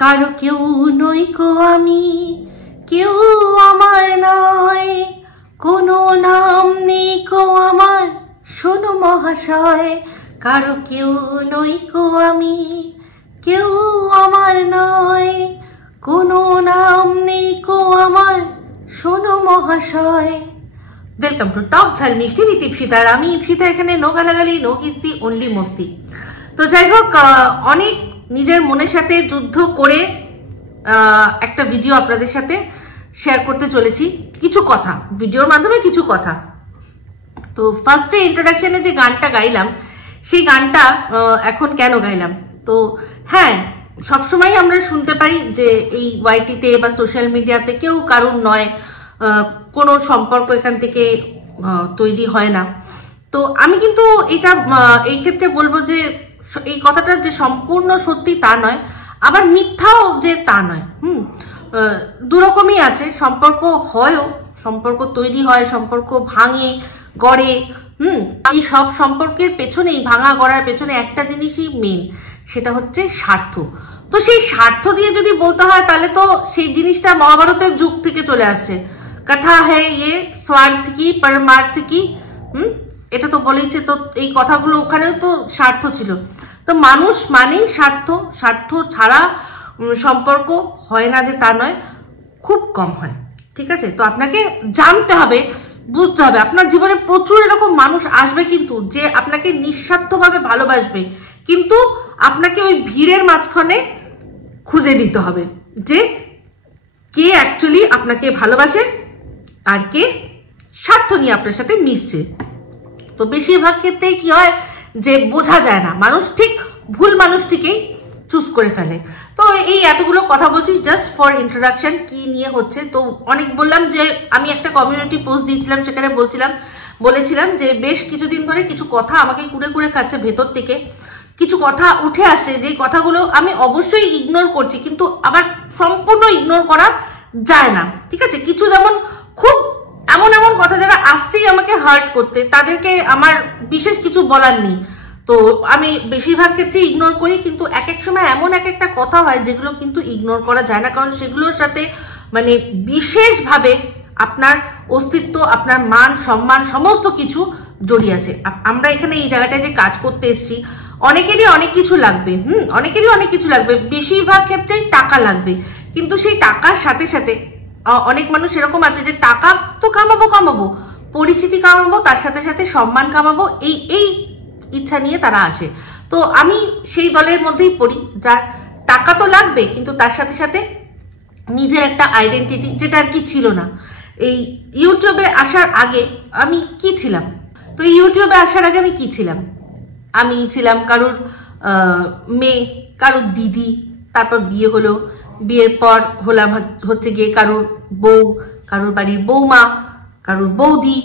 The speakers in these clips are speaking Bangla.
কারো কেউ নই কো আমি, কেউ আমার নয়, কোনো নাম নেই কো আমার, শোনো মহাশয়। কারো কেউ নই কো আমি, কেউ আমার নয়, কোনো নাম নেই কো আমার, শোনো মহাশয়। ওয়েলকাম টু টক ঝাল মিষ্টি উইথ ইপসিতা। আর আমি ইপসিতা, এখানে নো গালাগালি, নো কিস্তি, অনলি মস্তি। তো যাই হোক, অনেক নিজের মনের সাথে যুদ্ধ করে একটা ভিডিও আপনাদের সাথে শেয়ার করতে চলেছি। কিছু কথা ভিডিওর মাধ্যমে, কিছু কথা। তো ফার্স্টে ইন্ট্রোডাকশনে যে গানটা গাইলাম, সেই গানটা এখন কেন গাইলাম? তো হ্যাঁ, সবসময় আমরা শুনতে পাই যে এই ওয়াইটিতে বা সোশ্যাল মিডিয়াতে কেউ কারুর নয়, কোনো সম্পর্ক এখান থেকে তৈরি হয় না। তো আমি কিন্তু এটা এই ক্ষেত্রে বলবো যে এই কথাটা যে সম্পূর্ণ সত্যি তা নয়, আবার মিথ্যাও যে তা নয়। দুরকমই আছে। সম্পর্ক হয়ও, সম্পর্ক তৈরি হয়, সম্পর্ক ভাঙে গড়ে। এই সব সম্পর্কের পেছনেই, ভাঙা গড়ার পেছনে একটা জিনিসই মেন, সেটা হচ্ছে স্বার্থ। তো সেই স্বার্থ দিয়ে যদি বলতে হয়, তাহলে তো সেই জিনিসটা মহাভারতের যুগ থেকে চলে আসছে। কথা হ্যাঁ ইয়ে স্বার্থ কি পরমার্থ কি, এটা তো বলেইছে। তো এই কথাগুলো ওখানেও তো স্বার্থ ছিল। তো মানুষ মানেই স্বার্থ, স্বার্থ ছাড়া সম্পর্ক হয় না যে তা নয়, খুব কম হয়। ঠিক আছে? তো আপনাকে জানতে হবে, বুঝতে হবে। আপনার জীবনে প্রচুর এরকম মানুষ আসবে কিন্তু, যে আপনাকে নিঃস্বার্থভাবে ভালোবাসবে, কিন্তু আপনাকে ওই ভিড়ের মাঝখানে খুঁজে দিতে হবে যে কে অ্যাকচুয়ালি আপনাকে ভালোবাসে আর কে স্বার্থ নিয়ে আপনার সাথে মিশছে। তো বেশিরভাগ ক্ষেত্রেই কি হয় যে বোঝা যায় না, মানুষ ঠিক ভুল মানুষটিকেই চুজ করে ফেলে। তো এই এতগুলো কথা বলছি জাস্ট ফর ইন্ট্রোডাকশন, কি নিয়ে হচ্ছে। তো অনেক বললাম যে আমি একটা কমিউনিটি পোস্ট দিয়েছিলাম, সেখানে বলেছিলাম যে বেশ কিছুদিন ধরে কিছু কথা আমাকে কুড়ে কুড়ে খাচ্ছে ভেতর থেকে। কিছু কথা উঠে আসছে, যে কথাগুলো আমি অবশ্যই ইগনোর করছি, কিন্তু আবার সম্পূর্ণ ইগনোর করা যায় না। ঠিক আছে? কিছু যেমন খুব এমন এমন কথা যারা আসছেই আমাকে হার্ট করতে, তাদেরকে আমার বিশেষ কিছু বলার নেই। তো আমি বেশিরভাগ ক্ষেত্রে ইগনোর করি, কিন্তু এক এক সময় এমন এক একটা কথা হয় যেগুলো কিন্তু ইগনোর করা যায় না, কারণ সেগুলোর সাথে মানে বিশেষভাবে আপনার অস্তিত্ব, আপনার মান সম্মান সমস্ত কিছু জড়িয়ে আছে। আমরা এখানে এই জায়গাটায় যে কাজ করতে এসেছি, অনেকেরই অনেক কিছু লাগবে, অনেকেরই অনেক কিছু লাগবে, বেশিরভাগ ক্ষেত্রেই টাকা লাগবে। কিন্তু সেই টাকার সাথে সাথে অনেক মানুষ এরকম আছে যে টাকা তো কামাবো, পরিচিতি কামাবো, তার সাথে সাথে সম্মান কামাবো, এই ইচ্ছা নিয়ে তারা আসে। তো আমি সেই দলের মধ্যেই পড়ি, যার টাকা তো লাগবে, কিন্তু তার সাথে সাথে নিজের একটা আইডেন্টিটি, যেটা আর কি ছিল না। এই ইউটিউবে আসার আগে আমি কি ছিলাম? তো ইউটিউবে আসার আগে আমি কি ছিলাম? আমি ছিলাম কারুর মেয়ে, কারুর দিদি, তারপর বিয়ে হলো, বিয়ের পর হলাম হচ্ছে গিয়ে কারুর বউ, কারুর বাড়ির বৌমা, কারুর বৌদি,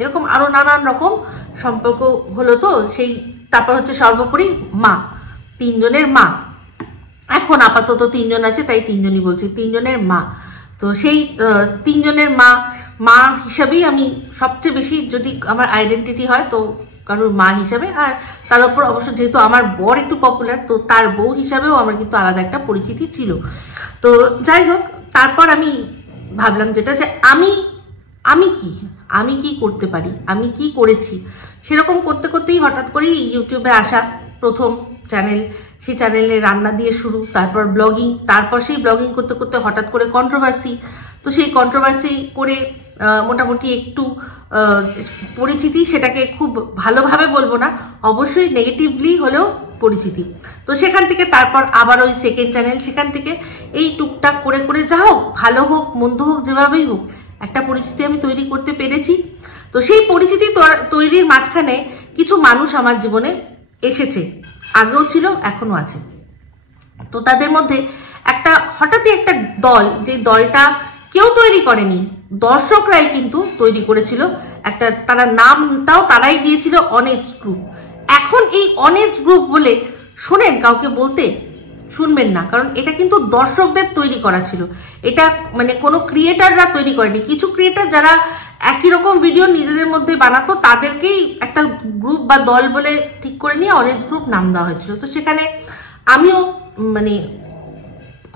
এরকম আরো নানান রকম সম্পর্ক হলো। তো সেই তারপর হচ্ছে সর্বোপরি মা, তিনজনের মা। এখন আপাতত তিনজন আছে, তাই তিনজনই বলছি, তিনজনের মা। তো সেই তিনজনের মা হিসাবেই আমি সবচেয়ে বেশি, যদি আমার আইডেন্টিটি হয় তো কারোর মা হিসাবে। আর তার উপর অবশ্য যেহেতু আমার বর একটু পপুলার, তো তার বউ হিসাবেও আমার কিন্তু আলাদা একটা পরিচিতি ছিল। তো যাই হোক, তারপর আমি ভাবলাম যেটা, যে আমি কি করতে পারি, আমি কি করেছি, সেরকম করতে করতেই হঠাৎ করেই ইউটিউবে আসা প্রথম চ্যানেল। সেই চ্যানেলে রান্না দিয়ে শুরু, তারপর ব্লগিং, তারপর সেই ব্লগিং করতে করতে হঠাৎ করে কন্ট্রোভার্সি। তো সেই কন্ট্রোভার্সি করে মোটামুটি একটু পরিচিতি, সেটাকে খুব ভালোভাবে বলবো না, অবশ্যই নেগেটিভলি হলেও পরিচিতি। তো সেখান থেকে তারপর আবার ওই সেকেন্ড চ্যানেল, সেখান থেকে এই টুকটাক করে করে, যা হোক, ভালো হোক মন্দ হোক, যেভাবেই হোক, একটা পরিচিতি আমি তৈরি করতে পেরেছি। তো সেই পরিচিতি তৈরির মাঝখানে কিছু মানুষ আমার জীবনে এসেছে, আগেও ছিল, এখনো আছে। তো তাদের মধ্যে হঠাৎই একটা দল, যে দলটা কেউ তৈরি করেনি, দর্শকরাই কিন্তু তৈরি করেছিল একটা, তারা নামটাও তারাই দিয়েছিল অনেস্ট গ্রুপ। এখন এই অনেস্ট গ্রুপ বলে শোনেন কাউকে বলতে, শুনবেন না, কারণ এটা কিন্তু দর্শকদের তৈরি করা ছিল। এটা মানে কোনো ক্রিয়েটাররা তৈরি করেনি। কিছু ক্রিয়েটার যারা একই রকম ভিডিও নিজেদের মধ্যে বানাতো, তাদেরকেই একটা গ্রুপ বা দল বলে ঠিক করে নিয়ে অনেস্ট গ্রুপ নাম দেওয়া হয়েছিল। তো সেখানে আমিও মানে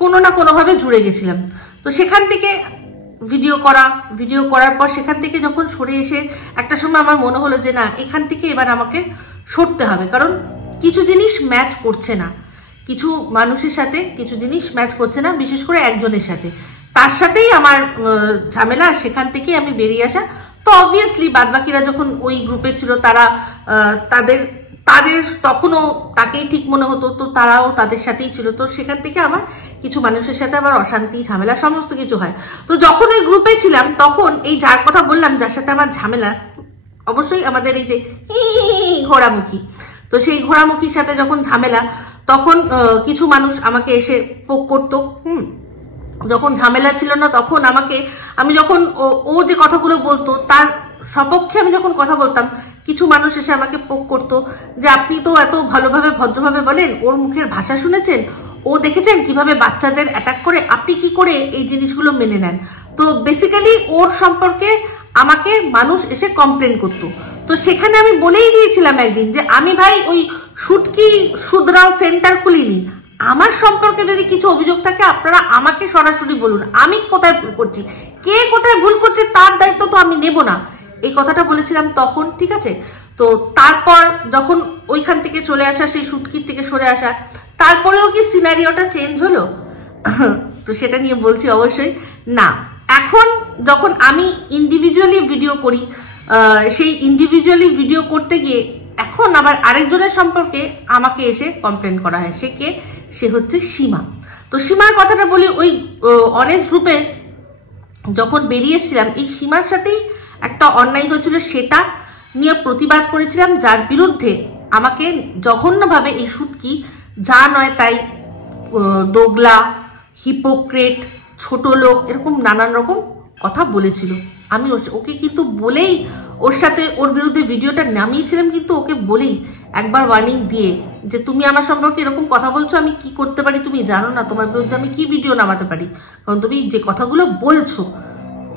কোনো না কোনোভাবে জুড়ে গেছিলাম। তো সেখান থেকে ভিডিও করার পর সেখান থেকে যখন সরে এসে একটা সময় আমার মনে হলো যে না, এখান থেকে এবার আমাকে সরতে হবে, কারণ কিছু জিনিস ম্যাচ করছে না, কিছু মানুষের সাথে কিছু জিনিস ম্যাচ করছে না, বিশেষ করে একজনের সাথে, তার সাথেই আমার ঝামেলা। সেখান থেকে আমি বেরিয়ে আসা। তো অবভিয়াসলি বাদবাকিরা যখন ওই গ্রুপে ছিল তারা তাদের তখনও তাকেই ঠিক মনে হতো, তো তারাও তাদের সাথেই ছিল। তো সেখান থেকে আমার কিছু মানুষের সাথে আবার অশান্তি ঝামেলা সমস্ত কিছু হয়। তো যখন ওই গ্রুপে ছিলাম তখন এই যার কথা বললাম, যার সাথে আমার ঝামেলা, অবশ্যই আমাদের এই যে ঘোড়ামুখী, তো সেই ঘোড়ামুখীর সাথে যখন ঝামেলা, তখন কিছু মানুষ আমাকে এসে পোক করতো। যখন ঝামেলা ছিল না তখন আমি যখন ও যে কথাগুলো বলতো তার সপক্ষে আমি যখন কথা বলতাম, কিছু মানুষ এসে আমাকে পোক করতো যে আপনি তো এত ভালোভাবে ভদ্রভাবে বলেন, ওর মুখের ভাষা শুনেছেন, ও দেখেছেন কিভাবে বাচ্চাদের অ্যাটাক করে, আপনি কি করে এই জিনিসগুলো মেনে নেন। তো বেসিক্যালি ওর সম্পর্কে আমাকে মানুষ এসে কমপ্লেন করতো। তো সেখানে আমি বলেই দিয়েছিলাম একদিন যে আমি ভাই ওই শুটকি শুধরাও সেন্টার খুলিনি, আমার সম্পর্কে যদি কিছু অভিযোগ থাকে আপনারা আমাকে সরাসরি বলুন, আমি কোথায় ভুল করছি, কে কোথায় ভুল করছে তার দায়িত্ব তো আমি নেব না, এই কথাটা বলেছিলাম তখন। ঠিক আছে, তো তারপর যখন ওইখান থেকে চলে আসা, সেই শুটকির থেকে সরে আসা, তারপরেও কি সিনারিওটা চেঞ্জ হলো? তো সেটা নিয়ে বলছি অবশ্যই না। এখন যখন আমি ইন্ডিভিজুয়ালি ভিডিও করি, সেই ইন্ডিভিজুয়ালি ভিডিও করতে গিয়ে এখন আবার আরেকজনের সম্পর্কে আমাকে এসে কমপ্লেন করা হয়। সে কে? সে হচ্ছে সীমা। তো সীমার কথাটা বলি, ওই অনেস্ট গ্রুপে যখন বেরিয়েছিলাম, এই সীমার সাথেই একটা অন্যায় হয়েছিল, সেটা নিয়ে প্রতিবাদ করেছিলাম, যার বিরুদ্ধে আমাকে জঘন্যভাবে এই শুটকি যা নয় তাই, দোগলা, হিপোক্রেট, ছোট লোক, এরকম নানান রকম কথা বলেছিল। আমি ওকে কিন্তু বলেই ওর বিরুদ্ধে ভিডিওটা নামিয়েছিলাম, কিন্তু ওকে বলেই একবার ওয়ার্নিং দিয়ে যে তুমি আমার সম্পর্কে এরকম কথা বলছো, আমি কি করতে পারি তুমি জানো না, তোমার বিরুদ্ধে আমি কি ভিডিও নামাতে পারি, কারণ তুমি যে কথাগুলো বলছো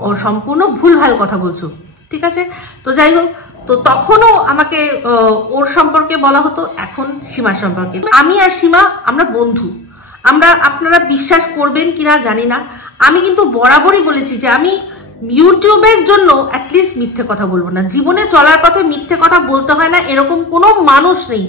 ও সম্পূর্ণ ভুলভাল কথা বলছো। ঠিক আছে, তো যাই হোক, তো তখনও আমাকে ওর সম্পর্কে বলা হতো। এখন সীমার সম্পর্কে, আমি আর সীমা আমরা বন্ধু, আপনারা বিশ্বাস করবেন কিনা জানি না, আমি কিন্তু বরাবরই বলেছি যে আমি ইউটিউবের জন্য অ্যাটলিস্ট মিথ্যে কথা বলবো না। জীবনে চলার পথে মিথ্যে কথা বলতে হয় না এরকম কোনো মানুষ নেই।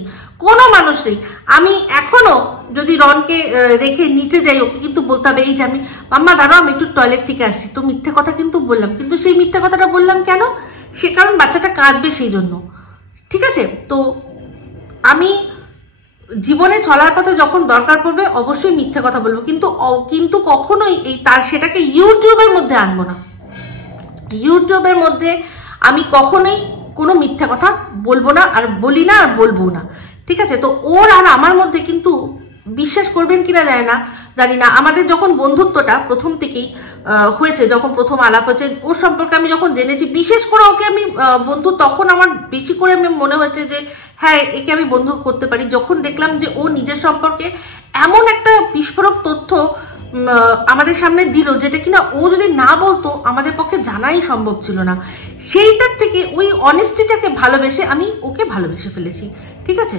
আমি এখনো যদি রনকে রেখে নিচে যাই, ওকে কিন্তু বলতে হবে এই যে আমি মাম্মা দাঁড়াও আমি একটু টয়লেট থেকে আসছি, তো মিথ্যে কথা কিন্তু বললাম, কিন্তু সেই মিথ্যে কথাটা বললাম কেন? সে কারণ বাচ্চাটা কাঁদবে সেই জন্য। ঠিক আছে, তো আমি জীবনে চলার পথে যখন দরকার পড়বে অবশ্যই মিথ্যে কথা বলবো, কিন্তু কখনোই সেটাকে ইউটিউবের মধ্যে আনবো না। ইউটিউবের মধ্যে আমি কখনোই কোনো মিথ্যা কথা বলবো না, আর বলি না, আর বলবো না। ঠিক আছে, তো ওর আর আমার মধ্যে কিন্তু বিশ্বাস করবেন কিনা জানি না, আমাদের যখন বন্ধুত্বটা প্রথম থেকেই হয়েছে, যখন প্রথম আলাপ হয়েছে, ওর সম্পর্কে আমি যখন জেনেছি, বিশেষ করে ওকে আমি বন্ধু, তখন আমার বেশি করে আমি মনে হয়েছে যে হ্যাঁ একে আমি বন্ধু করতে পারি। যখন দেখলাম যে ও নিজের সম্পর্কে এমন একটা বিস্ফোরক তথ্য আমাদের সামনে দিল, যেটা কিনা ও যদি না বলতো আমাদের পক্ষে জানাই সম্ভব ছিল না, সেইটার থেকে ওই অনেস্টিটাকে ভালোবেসে আমি ওকে ভালোবেসে ফেলেছি। ঠিক আছে,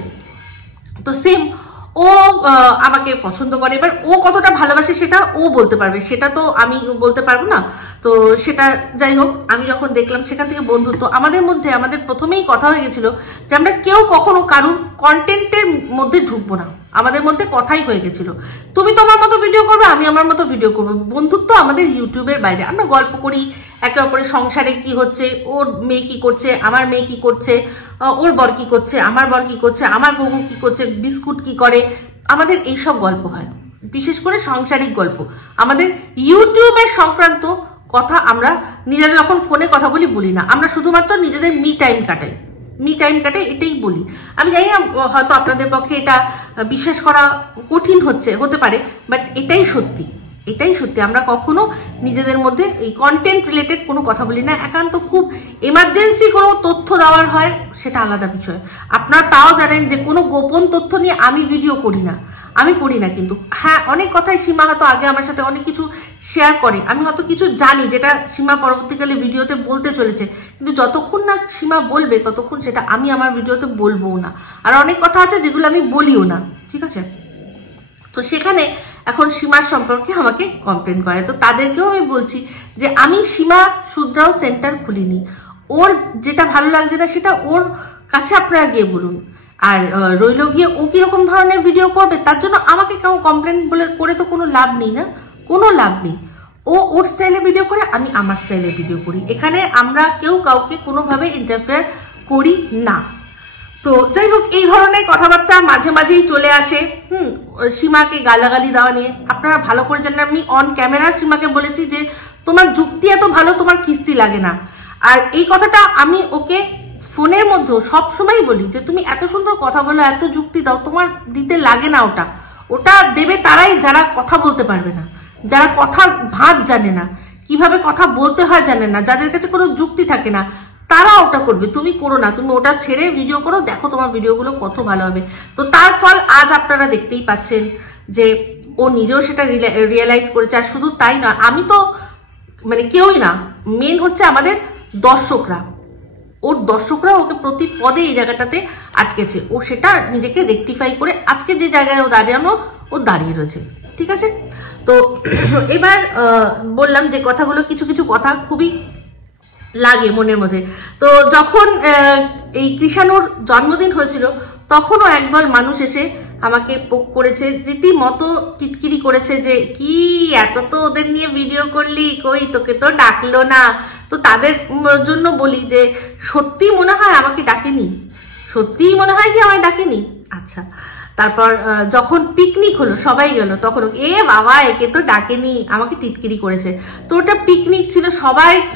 তো সেম ও আমাকে পছন্দ করে, এবার ও কতটা ভালোবাসে সেটা ও বলতে পারবে, সেটা তো আমি বলতে পারবো না। তো সেটা যাই হোক, আমি যখন দেখলাম সেখান থেকে বন্ধুত্ব আমাদের প্রথমেই কথা হয়ে গেছিল যে আমরা কেউ কখনো কারুর কন্টেন্টের মধ্যে ঢুকবো না, আমাদের মধ্যে কথাই হয়ে গেছিল, তুমি তোমার মতো ভিডিও করবে, আমি আমার মতো ভিডিও করবো, বন্ধুত্ব আমাদের ইউটিউবের বাইরে, আমরা গল্প করি একে অপরের সংসারে কি হচ্ছে, ওর মেয়ে কি করছে, আমার মেয়ে কি করছে, ওর বর কি করছে, আমার বর কি করছে, আমার বউ কি করছে, বিস্কুট কি করে, আমাদের এইসব গল্প হয়, বিশেষ করে সাংসারিক গল্প। আমাদের ইউটিউবের সংক্রান্ত কথা আমরা নিজেরা যখন ফোনে কথা বলি না, আমরা শুধুমাত্র নিজেদের মি টাইম কাটাই, এটাই বলি। আমি জানি না হয়তো আপনাদের পক্ষে এটা বিশ্বাস করা কঠিন হতে পারে, বাট এটাই সত্যি। আমরা কখনো নিজেদের মধ্যে এই কন্টেন্ট রিলেটেড কোনো কথা বলি না। একান্ত খুব এমার্জেন্সি কোনো তথ্য দেওয়ার হয় সেটা আলাদা বিষয়। আপনারা তাও জানেন যে কোনো গোপন তথ্য নিয়ে আমি ভিডিও করি না, কিন্তু হ্যাঁ অনেক কথাই সীমা হয়তো আগে আমার সাথে অনেক কিছু শেয়ার করে, আমি হয়তো কিছু জানি যেটা সীমা পরবর্তীকালে ভিডিওতে বলতে চলেছে, কিন্তু যতক্ষণ না সীমা বলবে ততক্ষণ সেটা আমি আমার ভিডিওতে বলবো না। আর অনেক কথা আছে যেগুলো আমি বলিও না। ঠিক আছে, তো সেখানে এখন সীমার সম্পর্কে আমাকে কমপ্লেন করে। তো তাদেরকেও আমি বলছি যে আমি সীমা শুধরাও সেন্টার খুলিনি, ওর যেটা ভালো লাগছে না সেটা ওর কাছে আপনারা গিয়ে বলুন। আর রইল গিয়ে ও কিরকম ধরনের ভিডিও করবে তার জন্য আমাকে কেউ কমপ্লেন বলে করে তো কোনো লাভ নেই না, কোনো লাভ নেই। ও ওর স্টাইলে ভিডিও করে, আমি আমার স্টাইলে ভিডিও করি, এখানে আমরা কেউ কাউকে কোনোভাবে ইন্টারফেয়ার করি না। তো যাই হোক, এই ধরনের কথাবার্তা মাঝে মাঝেই চলে আসে সীমাকে গালাগালি দেওয়া নিয়ে। আপনারা ভালো করে জানেন আমি অন ক্যামেরা সীমাকে বলেছি যে তোমার যুক্তি এত ভালো, তোমার কিস্তি লাগে না। আর এই কথাটা আমি ওকে ফোনের মধ্যেও সবসময় বলি যে তুমি এত সুন্দর কথা বলো, এত যুক্তি দাও, তোমার দিতে লাগে না। ওটা ওটা দেবে তারাই যারা কথা বলতে পারবে না, যারা কথা ভাঁজ জানে না, কিভাবে কথা বলতে হয় জানে না, যাদের কাছে কোনো যুক্তি থাকে না, তারা ওটা করবে। তুমি করো না, তুমি ওটা ছেড়ে ভিডিও করো, দেখো তোমার ভিডিওগুলো কত ভালো হবে। তো তার ফল আজ আপনারা দেখতেই পাচ্ছেন যে ও নিজেও সেটা রিয়েলাইজ করেছে। আর শুধু তাই না, আমি তো মানে কেউই না, মেন হচ্ছে আমাদের দর্শকরা, ওর দর্শকরা ওকে প্রতি পদে এই জায়গাটাতে আটকেছে। ও সেটা নিজেকে রেকটিফাই করে আজকে যে জায়গায় ও দাঁড়ানো, ও দাঁড়িয়ে রয়েছে। ঠিক আছে, তো এবার বললাম যে কথাগুলো, কিছু কিছু কথা খুবই লাগে মনের মধ্যে। তো যখন এই কৃষাণুর জন্মদিন হয়েছিল তখনও একদল মানুষ এসে আমাকে পোক করেছে, রীতিমতো টিটকিরি করেছে যে কি এত তো ওদের নিয়ে ভিডিও করলি, কই তোকে তো ডাকলো না। তো তাদের জন্য বলি যে সত্যি মনে হয় আমাকে ডাকেনি, সত্যিই মনে হয় কি আমায় ডাকেনি। আচ্ছা, তারপর যখন পিকনিক হলো সবাই গেল, তখন এ বাবা একে তো ডাকেনি, আমাকে টিটকিরি করেছে। তো ওটা পিকনিক ছিল,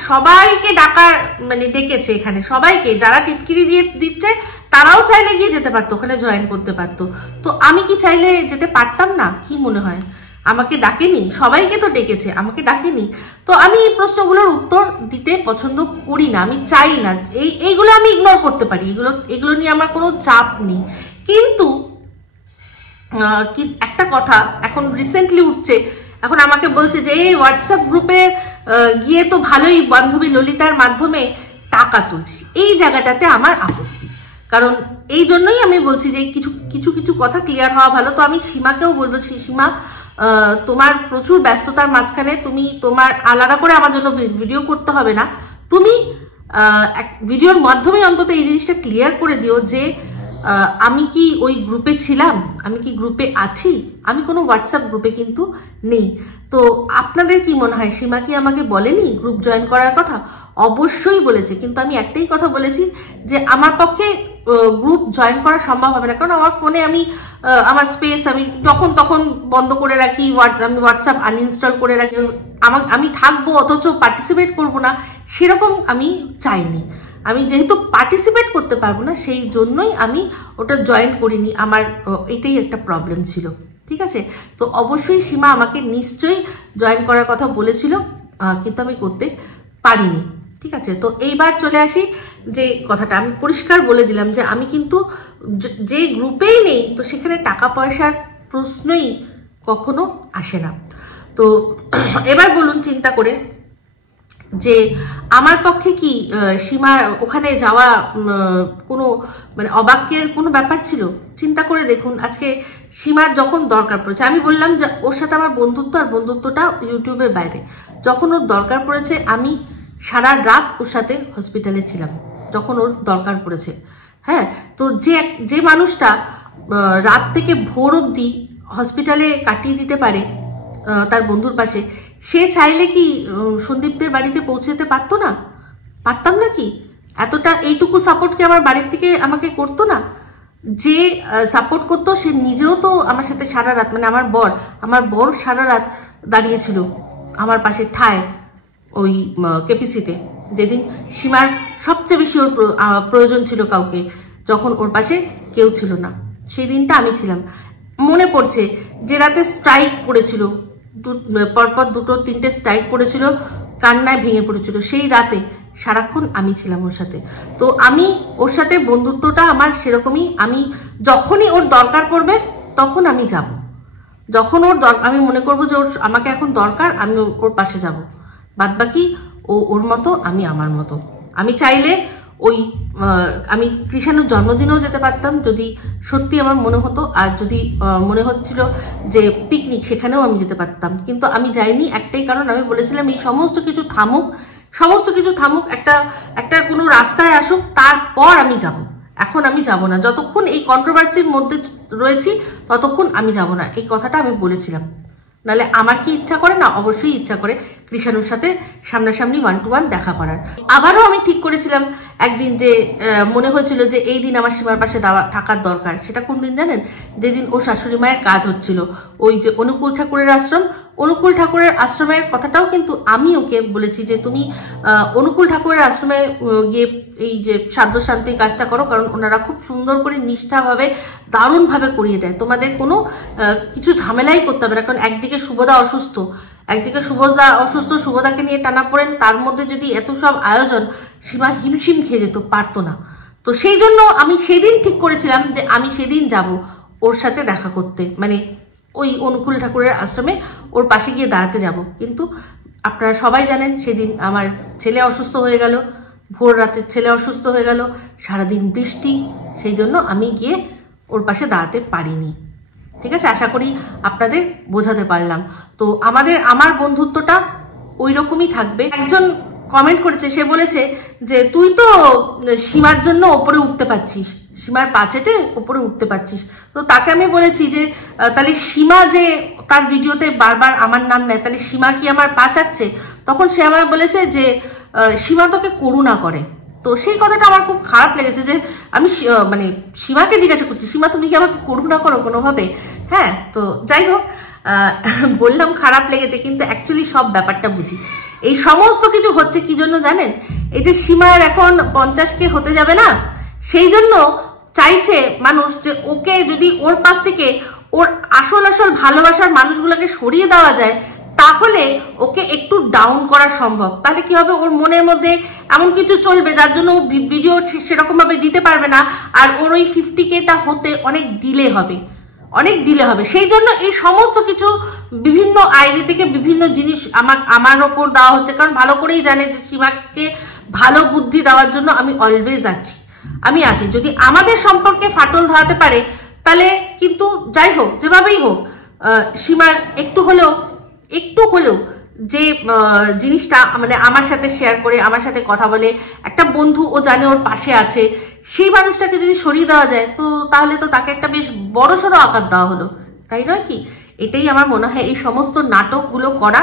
সবাইকে ডাকার মানে ডেকেছে এখানে, সবাইকে যারা টিটকিরি দিয়ে দিচ্ছে তারাও চাইলে গিয়ে যেতে পারতো, ওখানে জয়েন করতে পারতো। তো আমি কি চাইলে যেতে পারতাম না? কি মনে হয় আমাকে ডাকেনি? সবাইকে তো ডেকেছে, আমাকে ডাকেনি। তো আমি এই প্রশ্নগুলোর উত্তর দিতে পছন্দ করি না, আমি চাই না, এইগুলো আমি ইগনোর করতে পারি, এগুলো নিয়ে আমার কোনো চাপ নেই। কিন্তু একটা কথা এখন রিসেন্টলি উঠছে, এখন আমাকে বলছে যে এই হোয়াটসঅ্যাপ গ্রুপে গিয়ে তো ভালোই বান্ধবী ললিতার মাধ্যমে টাকা তুলছি। এই জায়গাটাতে আমার আপত্তি, কারণ এই জন্যই আমি বলছি যে কিছু কিছু কথা ক্লিয়ার হওয়া ভালো। তো আমি সীমাকেও বলবো, সীমা তোমার প্রচুর ব্যস্ততার মাঝখানে তুমি তোমার আলাদা করে আমার জন্য ভিডিও করতে হবে না, তুমি ভিডিওর মাধ্যমে অন্তত এই জিনিসটা ক্লিয়ার করে দিও যে আমি কি ওই গ্রুপে ছিলাম, আমি কি গ্রুপে আছি, আমি কোনো হোয়াটসঅ্যাপ গ্রুপে কিন্তু নেই। তো আপনাদের কি মনে হয় সীমা কি আমাকে বলেনি গ্রুপ জয়েন করার কথা? অবশ্যই বলেছে, কিন্তু আমি একটাই কথা বলেছি যে আমার পক্ষে গ্রুপ জয়েন করা সম্ভব হবে না, কারণ আমার ফোনে আমি আমার স্পেস আমি যখন তখন বন্ধ করে রাখি, আমি হোয়াটসঅ্যাপ আনইনস্টল করে রাখি, আমি থাকবো অথচ পার্টিসিপেট করবো না, সেরকম আমি চাইনি। আমি যেহেতু পার্টিসিপেট করতে পারবো না সেই জন্যই আমি ওটা জয়েন করিনি, আমার এটাই একটা প্রবলেম ছিল। ঠিক আছে, তো অবশ্যই সীমা আমাকে নিশ্চয়ই জয়েন করার কথা বলেছিল, কিন্তু আমি করতে পারিনি। ঠিক আছে, তো এইবার চলে আসি যে কথাটা আমি পরিষ্কার বলে দিলাম যে আমি কিন্তু যে গ্রুপেই নেই, তো সেখানে টাকা পয়সার প্রশ্নই কখনো আসে না। তো এবার বলুন চিন্তা করে যে আমার পক্ষে কি সীমা ওখানে যাওয়া কোনো মানে অবাক্যের কোনো ব্যাপার ছিল? চিন্তা করে দেখুন, আজকে সীমার যখন দরকার পড়েছে, আমি বললাম যে ওর সাথে আমার বন্ধুত্ব, আর বন্ধুত্বটা ইউটিউবের বাইরে, যখন ওর দরকার পড়েছে আমি সারা রাত ওর সাথে হসপিটালে ছিলাম, যখন ওর দরকার পড়েছে। হ্যাঁ, তো যে মানুষটা রাত থেকে ভোর অবধি হসপিটালে কাটিয়ে দিতে পারে তার বন্ধুর পাশে, সে চাইলে কি সন্দীপদের বাড়িতে পৌঁছতে পারতো না? পারতাম না কি? এতটা এইটুকু সাপোর্ট কি আমার বাড়ির থেকে আমাকে করতো না? যে সাপোর্ট করতো সে নিজেও তো আমার সাথে সারা রাত, মানে আমার বর সারা রাত দাঁড়িয়েছিল আমার পাশে ঠায় ওই কেপিসিতে, যেদিন সীমার সবচেয়ে বেশি ওর প্রয়োজন ছিল কাউকে, যখন ওর পাশে কেউ ছিল না, সেই দিনটা আমি ছিলাম। মনে পড়ছে যে রাতে স্ট্রাইক পড়েছিল, পরপর 2-3টে স্ট্রাইক পড়েছিল, কান্নায় ভেঙে পড়েছিল, সেই রাতে সারাক্ষণ আমি ছিলাম ওর সাথে। তো আমি ওর সাথে বন্ধুত্বটা আমার সেরকমই, আমি যখনই ওর দরকার পড়বে তখন আমি যাব, যখন আমি মনে করবো যে আমাকে এখন দরকার, আমি ওর পাশে যাব, বাদবাকি ওর মতো আমি আমার মতো। আমি চাইলে ওই আমি কৃষাণুর জন্মদিনেও যেতে পারতাম যদি সত্যি আমার মনে হতো, আর যদি মনে হচ্ছিল যে পিকনিক, সেখানেও আমি যেতে পারতাম, কিন্তু আমি যাইনি। একটাই কারণ, আমি বলেছিলাম এই সমস্ত কিছু থামুক, একটা কোনো রাস্তায় আসুক, তারপর আমি যাব। এখন আমি যাব না, যতক্ষণ এই কন্ট্রোভার্সির মধ্যে রয়েছি ততক্ষণ আমি যাব না, এই কথাটা আমি বলেছিলাম। নাহলে আমার কি ইচ্ছা করে না, অবশ্যই ইচ্ছা করে কৃষাণুর সাথে সামনাসামনি 1 to 1 দেখা করার। আবারও আমি ঠিক করেছিলাম একদিন, যে মনে হয়েছিল যে এই দিন আমার সীমার পাশে থাকার দরকার। সেটা কোন দিন জানেন? যেদিন ও শাশুড়ি মায়ের কাজ হচ্ছিল, ওই যে অনুকূল ঠাকুরের আশ্রমের কথাটাও কিন্তু আমি ওকে বলেছি যে তুমি অনুকূল ঠাকুরের আশ্রমে গিয়ে এই যে সাধ্য শান্তির কাজটা করো, কারণ ওনারা খুব সুন্দর করে নিষ্ঠাভাবে দারুণভাবে করিয়ে দেয়, তোমাদের কোনো কিছু ঝামেলাই করতে হবে না। কারণ একদিকে শুভদা অসুস্থ, শুভদাকে নিয়ে টানা পড়েন, তার মধ্যে যদি এত সব আয়োজন, সীমা হিমশিম খেয়ে যেত, পারতো না। তো সেই জন্য আমি সেদিন ঠিক করেছিলাম যে আমি সেদিন যাব ওর সাথে দেখা করতে, মানে ওই অনুকূল ঠাকুরের আশ্রমে ওর পাশে গিয়ে দাঁড়াতে যাব। কিন্তু আপনারা সবাই জানেন সেদিন আমার ছেলে অসুস্থ হয়ে গেল, ভোর রাতে ছেলে অসুস্থ হয়ে গেল, সারাদিন বৃষ্টি, সেই জন্য আমি গিয়ে ওর পাশে দাঁড়াতে পারিনি। ঠিক আছে, আশা করি আপনাদের বোঝাতে পারলাম। তো আমার বন্ধুত্বটা ওই রকমই থাকবে। একজন কমেন্ট করেছে, সে বলেছে যে তুই তো সীমার জন্য ওপরে উঠতে পারছিস, সীমার পাচেটে ওপরে উঠতে পারছিস। তো তাকে আমি বলেছি যে তাহলে সীমা যে তার ভিডিওতে বারবার আমার নাম নেয়, তাহলে সীমা কি আমার পা চাচ্ছে? তখন সে আমায় বলেছে যে সীমা তোকে করুণা করে। তো সেই কথাটা আমার খুব খারাপ লেগেছে, যে আমি মানে সীমাকে জিজ্ঞাসা করছি, সীমা তুমি কি আমাকে করুণা করো কোনোভাবে? হ্যাঁ, তো যাই হোক, বললাম খারাপ লেগেছে, কিন্তু অ্যাকচুয়ালি সব ব্যাপারটা বুঝি। এই সমস্ত কিছু হচ্ছে কি জন্য জানেন? এই যে সীমার এখন 50K হতে যাবে না, সেই জন্য চাইছে মানুষ যে ওকে যদি ওর পাশ থেকে ওর আসল ভালোবাসার মানুষগুলোকে সরিয়ে দেওয়া যায়, তাহলে ওকে একটু ডাউন করা সম্ভব। তাহলে কি হবে, ওর মনের মধ্যে এমন কিছু চলবে যার জন্য ও ভিডিও সেরকম ভাবে দিতে পারবে না, আর ওর ওই 50Kটা হতে অনেক ডিলে হবে। সেই জন্য এই সমস্ত কিছু বিভিন্ন আইডি থেকে বিভিন্ন জিনিস আমার ওপর দেওয়া হচ্ছে, কারণ ভালো করেই জানে যে সীমাকে ভালো বুদ্ধি দেওয়ার জন্য আমি অলওয়েজ আমি আছি। যদি আমাদের সম্পর্কে ফাটল ধরাতে পারে, তাহলে কিন্তু যাই হোক, যেভাবেই হোক, সীমার একটু হলেও যে জিনিসটা মানে আমার সাথে শেয়ার করে, আমার সাথে কথা বলে, একটা বন্ধু ও জানে ওর পাশে আছে, সেই মানুষটাকে যদি সরিয়ে দেওয়া যায়, তো তাহলে তো তাকে একটা বেশ বড়সড় আঘাত দেওয়া হলো, তাই নয় কি? এটাই আমার মনে হয় এই সমস্ত নাটকগুলো করা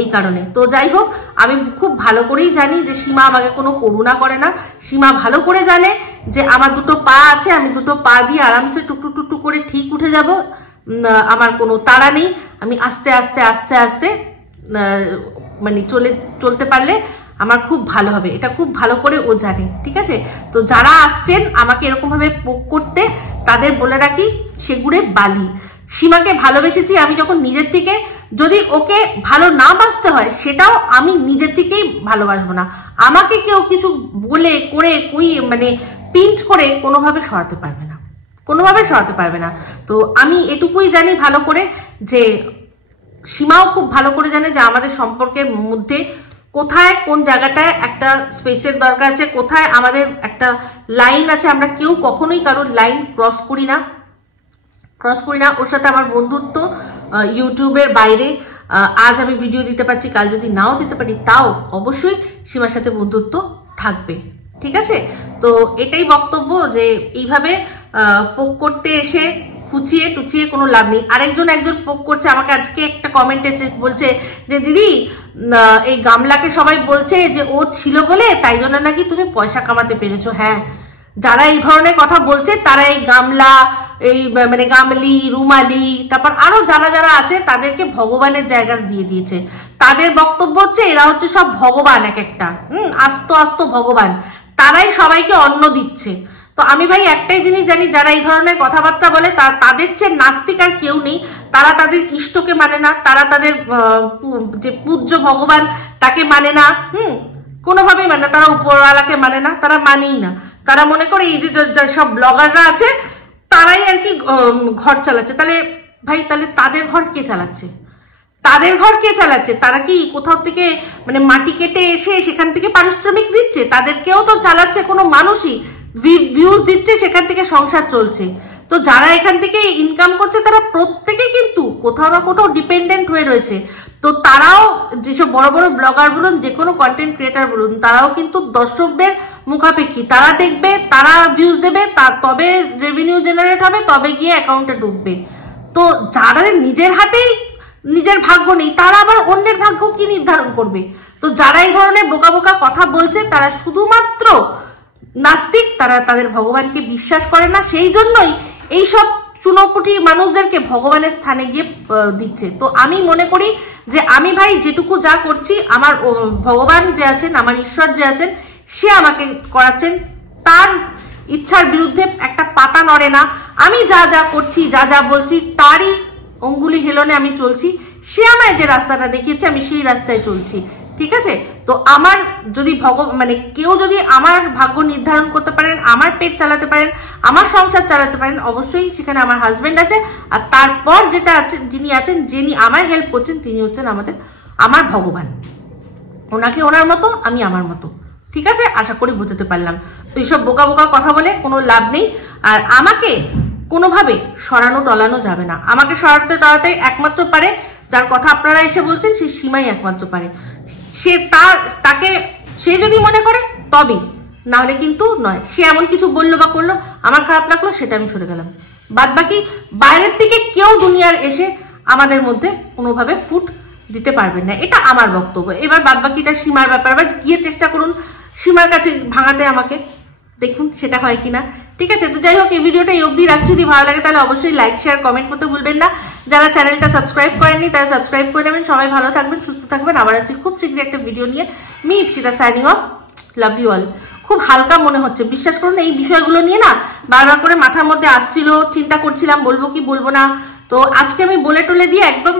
এই কারণে। তো যাই হোক, আমি খুব ভালো করেই জানি যে সীমা আমাকে কোনো করুণা করে না। সীমা ভালো করে জানে যে আমার দুটো পা আছে, আমি দুটো পা দিয়ে আরামসে টুকটু করে ঠিক উঠে যাব, আমার কোনো তাড়া নেই। আমি আস্তে আস্তে মানে চলতে পারলে আমার খুব ভালো হবে, এটা খুব ভালো করে ও জানে। ঠিক আছে, তো যারা আসছেন আমাকে এরকম ভাবে পোক করতে, তাদের বলে রাখি সেগুড়ে বালি। সীমাকে ভালোবেসেছি আমি যখন নিজের থেকে, যদি ওকে ভালো না বাসতে হয়, সেটাও আমি নিজের থেকেই ভালোবাসবো না। আমাকে কেউ কিছু বলে করে মানে পিঞ্চ করে কোনোভাবে সরাতে পারবে না। তো আমি এটুকুই জানি ভালো করে, যে সীমাও খুব ভালো করে জানে যে আমাদের সম্পর্কের মধ্যে কোথায় কোন জায়গাটায় একটা স্পেসের দরকার আছে, কোথায় আমাদের একটা লাইন আছে। আমরা কেউ কখনোই কারোর লাইন ক্রস করি না। ওর সাথে আমার বন্ধুত্ব ইউটিউবের বাইরে। আজ আমি ভিডিও দিতে পারছি, কাল যদি নাও দিতে পারি, তাও অবশ্যই সীমার সাথে বন্ধুত্ব থাকবে। ঠিক আছে, তো এটাই বক্তব্য, যে এইভাবে পোক করতে এসে খুচিয়ে টুচিয়ে কোনো লাভ নেই। একজন পোক করছে আমাকে, আজকে একটা কমেন্টে বলছে যে দিদি এই গামলাকে সবাই বলছে যে ও ছিল বলে তাই জন্য নাকি তুমি পয়সা কামাতে পেরেছো। হ্যাঁ, যারা এই ধরনের কথা বলছে তারা এই গামলা, এই মানে গামলি, রুমালি, তারপর আরো যারা আছে তাদেরকে ভগবানের জায়গা দিয়ে দিয়েছে। তাদের বক্তব্য হচ্ছে এরা হচ্ছে সব ভগবান, এক একটা আস্ত ভগবান, তারাই সবাইকে অন্ন দিচ্ছে। তো আমি ভাই একটাই জিনিস জানি, যারা এই ধরনের কথাবার্তা বলে তাদের চেয়ে নাস্তিক আর কেউ নেই। তারা তাদের ইষ্টকে মানে না, তারা তাদের যে পূজ্য ভগবান তাকে মানে না, কোনোভাবেই মানে না, তারা উপরওয়ালাকে মানে না, তারা মানেই না। তারা মনে করে এই যে সব ব্লগাররা আছে তারাই আর কি ঘর চালাচ্ছে। তাহলে ভাই, তাহলে তাদের ঘর কে চালাচ্ছে? তাদের ঘর কে চালাচ্ছে? তারা কি কোথাও থেকে মানে মাটি কেটে এসে সেখান থেকে পারিশ্রমিক দিচ্ছে? তাদেরকেও তো চালাচ্ছে কোনো মানুষই, ভিউজ দিচ্ছে, সেখান থেকে সংসার চলছে। তো যারা এখান থেকে ইনকাম করছে তারা প্রত্যেকে কিন্তু কোথাও না কোথাও ডিপেন্ডেন্ট হয়ে রয়েছে। তো তারাও, যেসব বড় বড় ব্লগার বলুন, যে কোনো কন্টেন্ট ক্রিয়েটার বলুন, তারাও কিন্তু দর্শকদের মুখাপেক্ষী। তারা দেখবে, তারা ভিউজ দেবে, তবে রেভিনিউ জেনারেট হবে, তবে গিয়ে অ্যাকাউন্টে ঢুকবে। তো যারা নিজের হাতেই নিজের ভাগ্য নেই, তারা আবার অন্যের ভাগ্য কি নির্ধারণ করবে? তো যারা এই ধরনের বোকা বোকা কথা বলছে তারা শুধুমাত্র নাস্তিক, তারা তাদের ভগবানকে বিশ্বাস করে না, সেই জন্যই এইসব চুনোপুটি মানুষদেরকে ভগবানের স্থানে গিয়ে দিচ্ছে। তো আমি মনে করি যে আমি ভাই যেটুকু যা করছি, আমার ভগবান যে আছেন, আমার ঈশ্বর যে আছেন, সে আমাকে করাচ্ছেন। তার ইচ্ছার বিরুদ্ধে একটা পাতা নড়ে না। আমি যা যা করছি, যা যা বলছি, তারই অঙ্গুলি হেলনে আমি চলছি। সে আমায় যে রাস্তাটা দেখিয়েছে, আমি সেই রাস্তায় চলছি। ঠিক আছে? তো আমার যদি মানে কেউ যদি আমার ভাগ্য নির্ধারণ করতে পারেন, আমার পেট চালাতে পারেন, আমার সংসার চালাতে পারেন, অবশ্যই সেখানে আমার হাজবেন্ড আছে। আর তারপর যেটা আছে, যিনি আমায় হেল্প করছেন, তিনি হচ্ছেন আমার ভগবান। ওনাকে ওনার মতো, আমি আমার মতো। ঠিক আছে? আশা করি বোঝাতে পারলাম। তো এইসব বোকা বোকা কথা বলে কোনো লাভ নেই। আর আমাকে কোনোভাবে সরানো টলানো যাবে না। আমাকে সরাতে টলাতে একমাত্র পারে যার কথা আপনারা এসে বলছেন, সে সীমাই একমাত্র পারে। সে যদি মনে করে তবেই, না হলে কিন্তু নয়। সে এমন কিছু বললো বা করলো, আমার খারাপ লাগলো, সেটা আমি সরে গেলাম। বাদ বাকি বাইরের থেকে কেউ দুনিয়ার এসে আমাদের মধ্যে কোনোভাবে ফুট দিতে পারবেন না, এটা আমার বক্তব্য। এবার বাদ বাকিটা সীমার ব্যাপার, বা গিয়ে চেষ্টা করুন সীমার কাছে ভাঙাতে আমাকে, দেখুন সেটা হয় কিনা। ঠিক আছে? তো যাই হোক, এই ভিডিওটা এই অবধি রাখছি। যদি ভালো লাগে তাহলে অবশ্যই লাইক, শেয়ার, কমেন্ট করতে ভুলবেন না। যারা চ্যানেলটা সাবস্ক্রাইব করেননি তারা সাবস্ক্রাইব করে নেবেন। সবাই ভালো থাকবেন, সুস্থ থাকবেন। আবার আছি খুব শীঘ্রই একটা ভিডিও নিয়ে। Me Ipsita signing off. Love you all. খুব হালকা মনে হচ্ছে, বিশ্বাস করুন। এই বিষয়গুলো নিয়ে না বারবার করে মাথার মধ্যে আসছিল, চিন্তা করছিলাম বলবো কি বলবো না। তো আজকে আমি বলে টলে দিয়ে একদম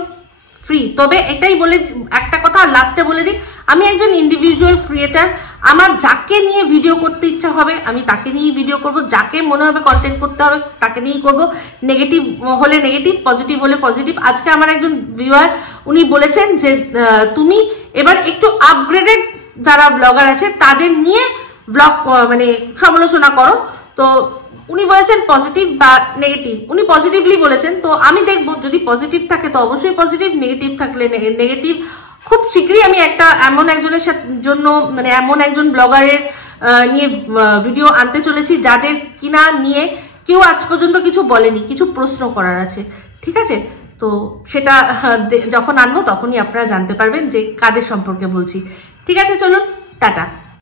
ফ্রি। তবে এটাই বলে একটা কথা লাস্টে বলে দিই, আমি একজন ইন্ডিভিজুয়াল ক্রিয়েটার। আমার যাকে নিয়ে ভিডিও করতে ইচ্ছা হবে আমি তাকে নিয়েই ভিডিও করব, যাকে মনে হবে কন্টেন্ট করতে হবে তাকে নিয়েই করব। নেগেটিভ হলে নেগেটিভ, পজিটিভ হলে পজিটিভ। আজকে আমার একজন ভিউয়ার উনি বলেছেন যে তুমি এবার একটু আপগ্রেডেড যারা ব্লগার আছে তাদের নিয়ে ব্লগ মানে সমালোচনা করো। তো উনি বলেছেন পজিটিভ বা নেগেটিভ, উনি পজিটিভলি বলেছেন। তো আমি দেখবো, যদি পজিটিভ থাকে তো অবশ্যই পজিটিভ, নেগেটিভ থাকলে নেগেটিভ। খুব শীঘ্রই আমি এমন একজনের জন্য, মানে এমন একজন ব্লগারের নিয়ে ভিডিও আনতে চলেছি যাদের কিনা নিয়ে কেউ আজ পর্যন্ত কিছু বলেনি, কিছু প্রশ্ন করার আছে। ঠিক আছে? তো সেটা যখন আনবো তখনই আপনারা জানতে পারবেন যে কাদের সম্পর্কে বলছি। ঠিক আছে? চলুন, টাটা।